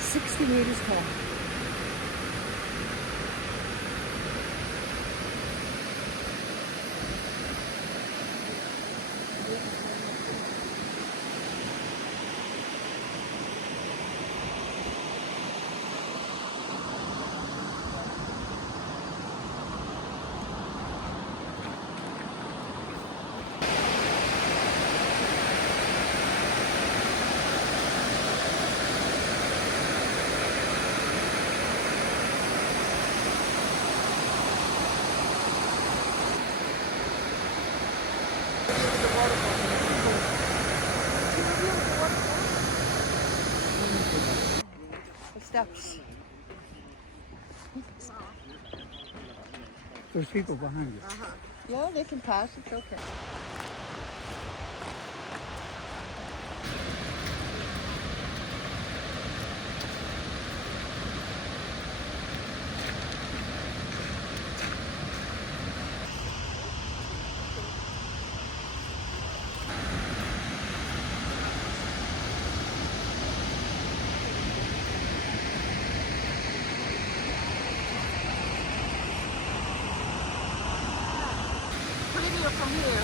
60 meters tall. Steps. There's people behind you. Yeah, they can pass. It's okay. Prettier from here.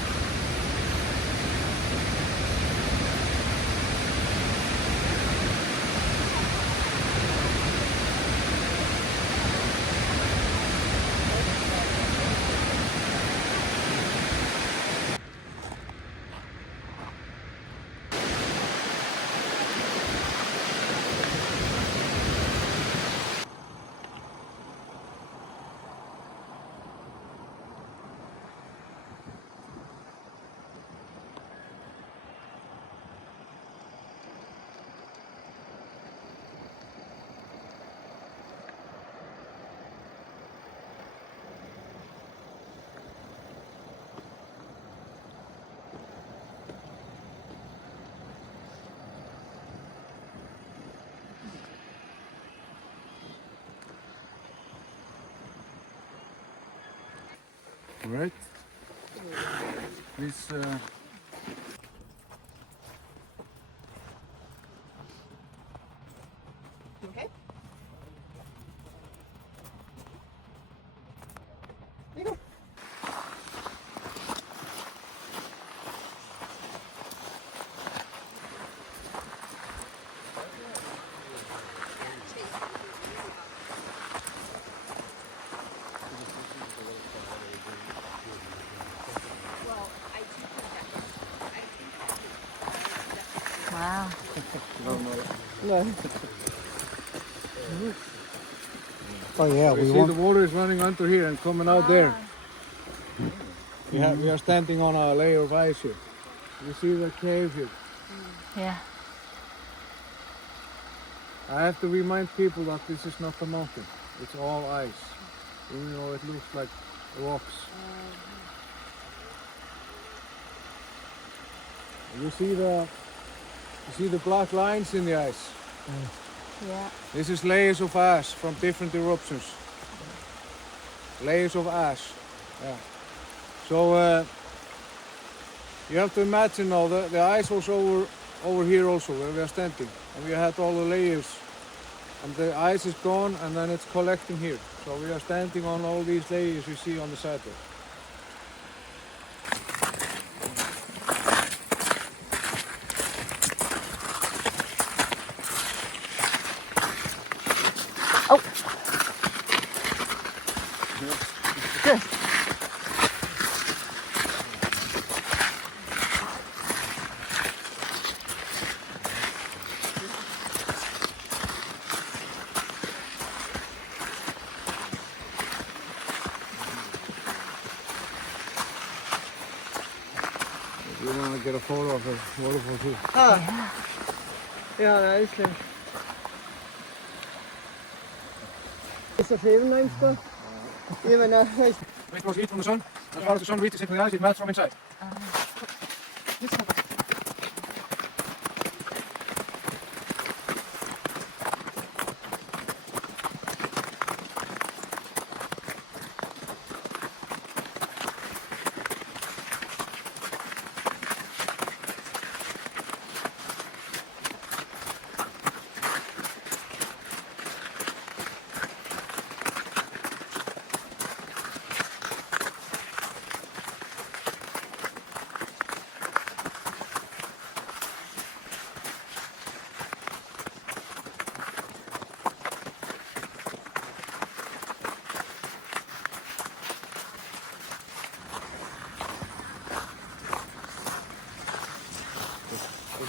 All right. Please. Okay. There you go. Wow. Oh yeah, We we see want. the water is running under here and coming out there. We are standing on a layer of ice here. You see the cave here. Yeah. I have to remind people that this is not a mountain. It's all ice. Even though it looks like rocks. You see the black lines in the ice. Yeah. This is layers of ash from different eruptions. Layers of ash. Yeah. So you have to imagine now the ice was over here also where we are standing, and we had all the layers, and the ice is gone, and then it's collecting here. So we are standing on all these layers you see on the side there. Good. You want to get a photo of the waterfall too? Ja, det är slut. Is er 7 langs der? Jamen, Wait, was heat from the sun? As far as the sun reaches into the ice, it melts from inside.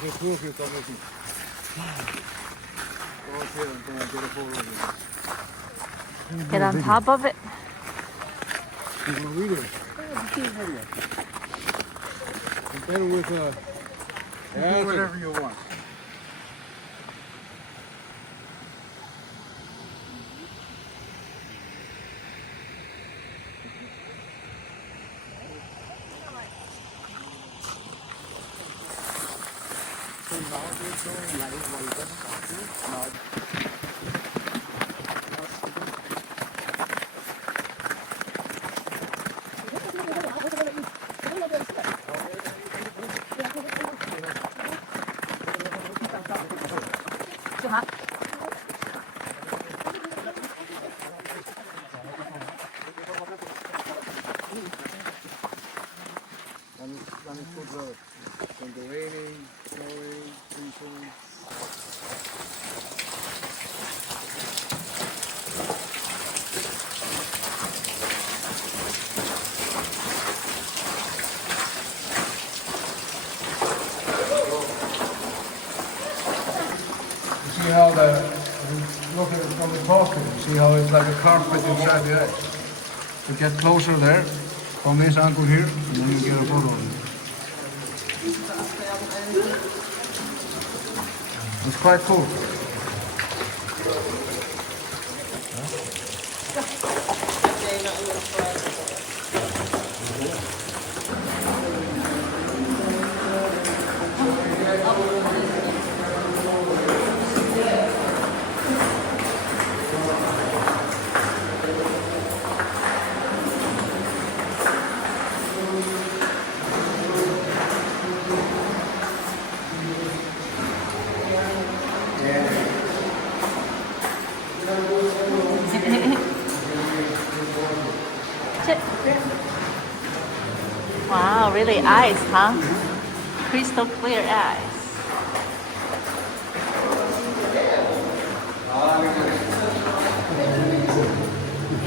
There's two of you come with me. Go up here and get a photo of you. Get on top of it. You want to read it? Compare with Do whatever you want. Then it's good weather. When the raining, snowing, freezing. You see how look at it from the coast, you see how it's like a carpet inside the ice. You get closer there, from this angle here, and then you get a photo of it. It's quite cool. Wow, really ice, huh? Crystal clear ice.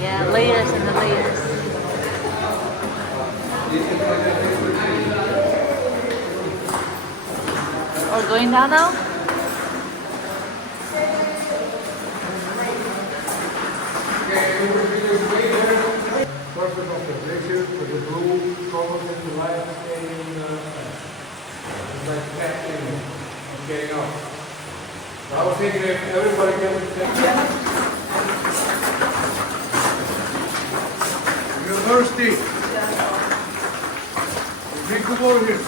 Yeah, layers and the layers. We're going down now? Perfect of the glacier with the blue colors in the light staying it's like catching and getting out. So I was thinking if everybody gets the same. You're thirsty. Drink the water here.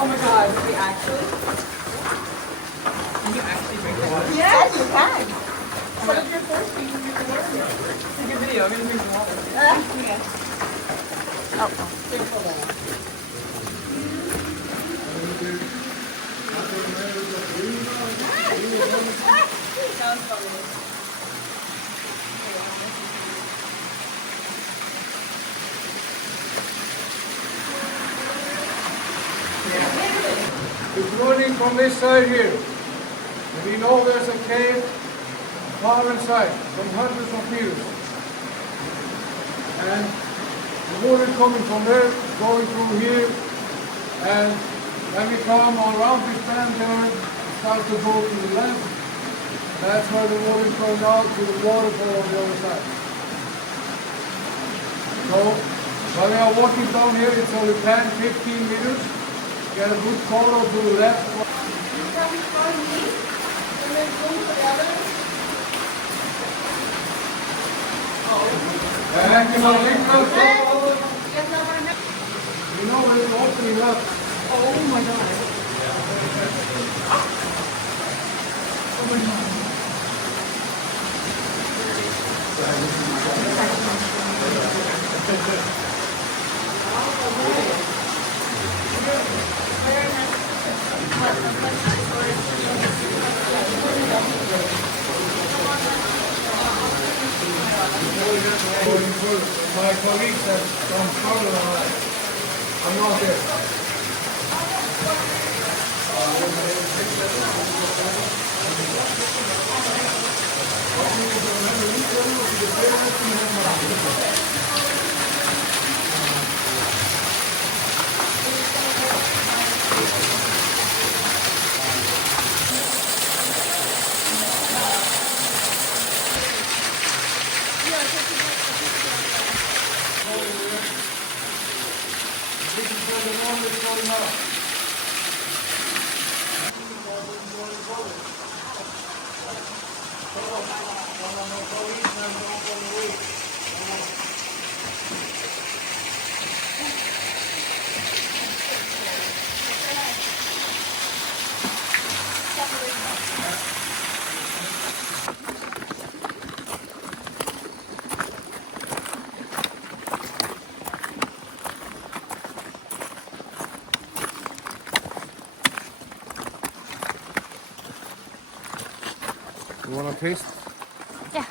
Oh my god, we actually? Can you actually drink the water? Yes, you can. What if you're thirsty? You drink the water. Take a video, I'm gonna drink the water. Okay. Drink the water. Sounds funny. It's running from this side here. And we know there's a cave far inside, from hundreds of meters. And the water is coming from there, going through here, and when we come around this bend there, it starts to go to the left. That's where the water is going out to the waterfall on the other side. So, when we are walking down here, it's only 10-15 meters. Get a good corridor to the left. You know when you're opening up. Oh my God. My colleagues have come further than I. I'm not there. You want to taste? Yeah.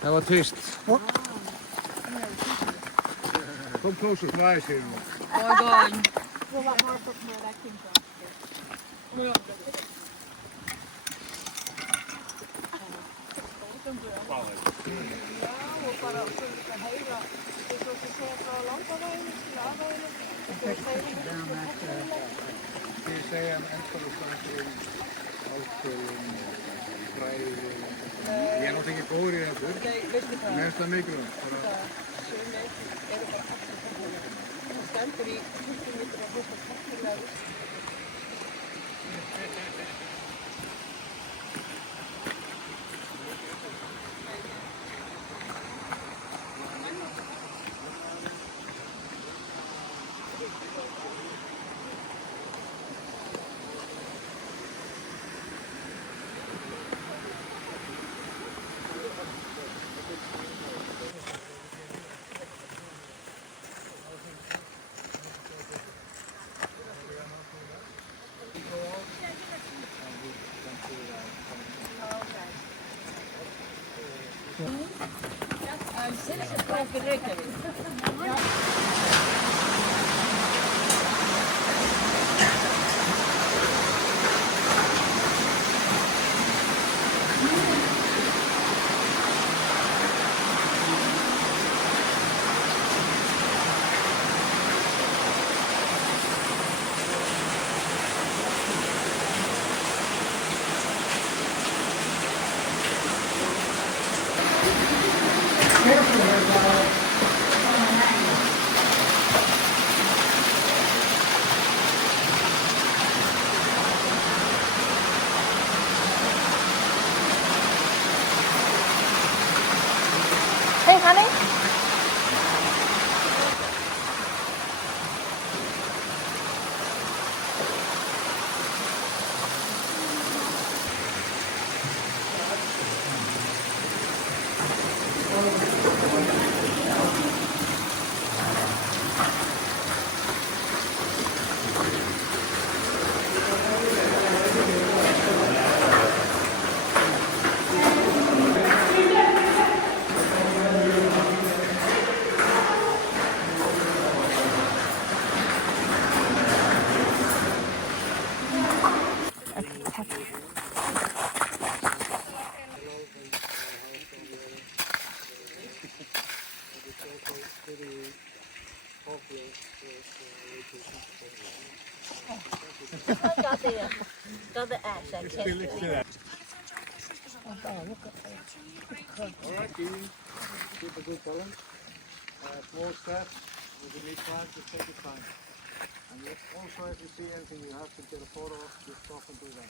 Have a taste. Come closer to my eyes here. Oh my God. There's a lot more from where that came from. Oh my God. Ég segja endalistafnir, ákvörðum, fræði. Ég er náttúrulega ekki góður í þessu. Mér finnst það mikilvægt. Sumir eru bara aftur. Það stendur í 20 mítur og hlusta takkilega. Citizenpark í Reykjavík. Hey, honey. got the ash. I can't. All right, Keaton. Keep a good balance. Small steps. If you need time, just take your time. And also, if you see anything you have to get a photo of, just stop and do that.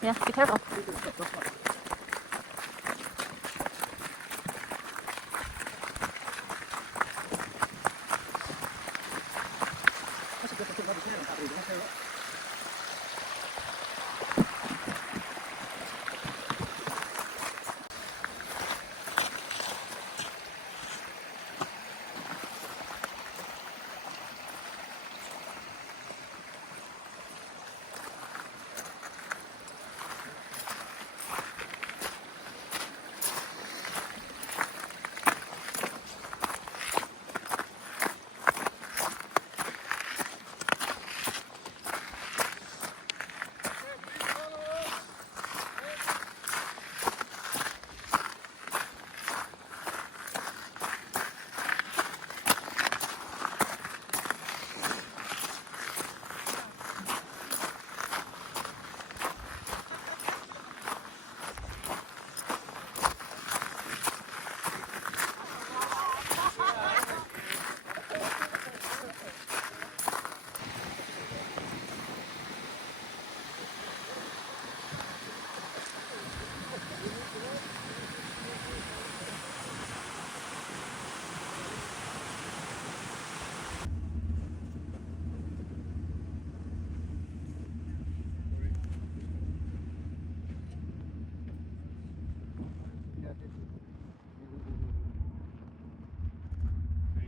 Yeah, be careful. Thank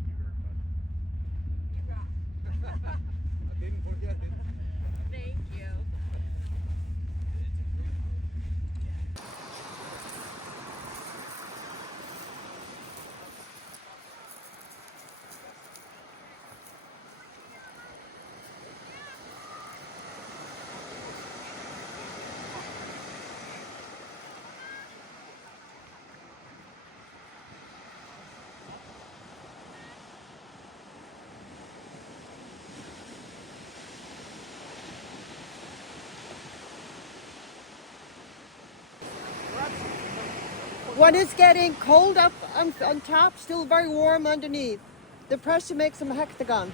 you very much. I didn't forget it. Thank you. When it's getting cold up on top, still very warm underneath. The pressure makes them a hectagon.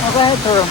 Oh, go ahead, Toro.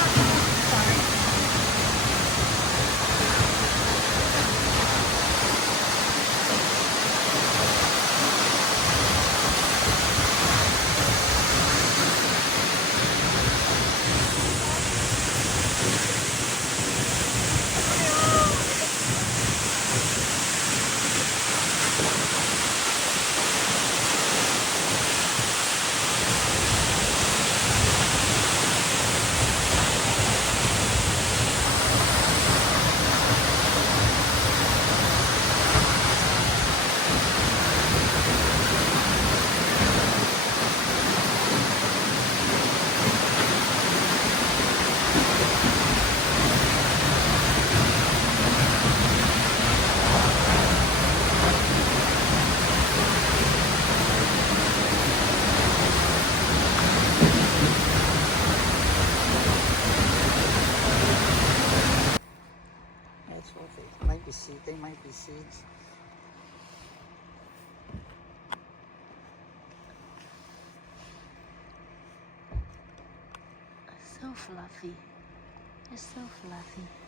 Might be seed. They might be seeds. So fluffy. It's so fluffy.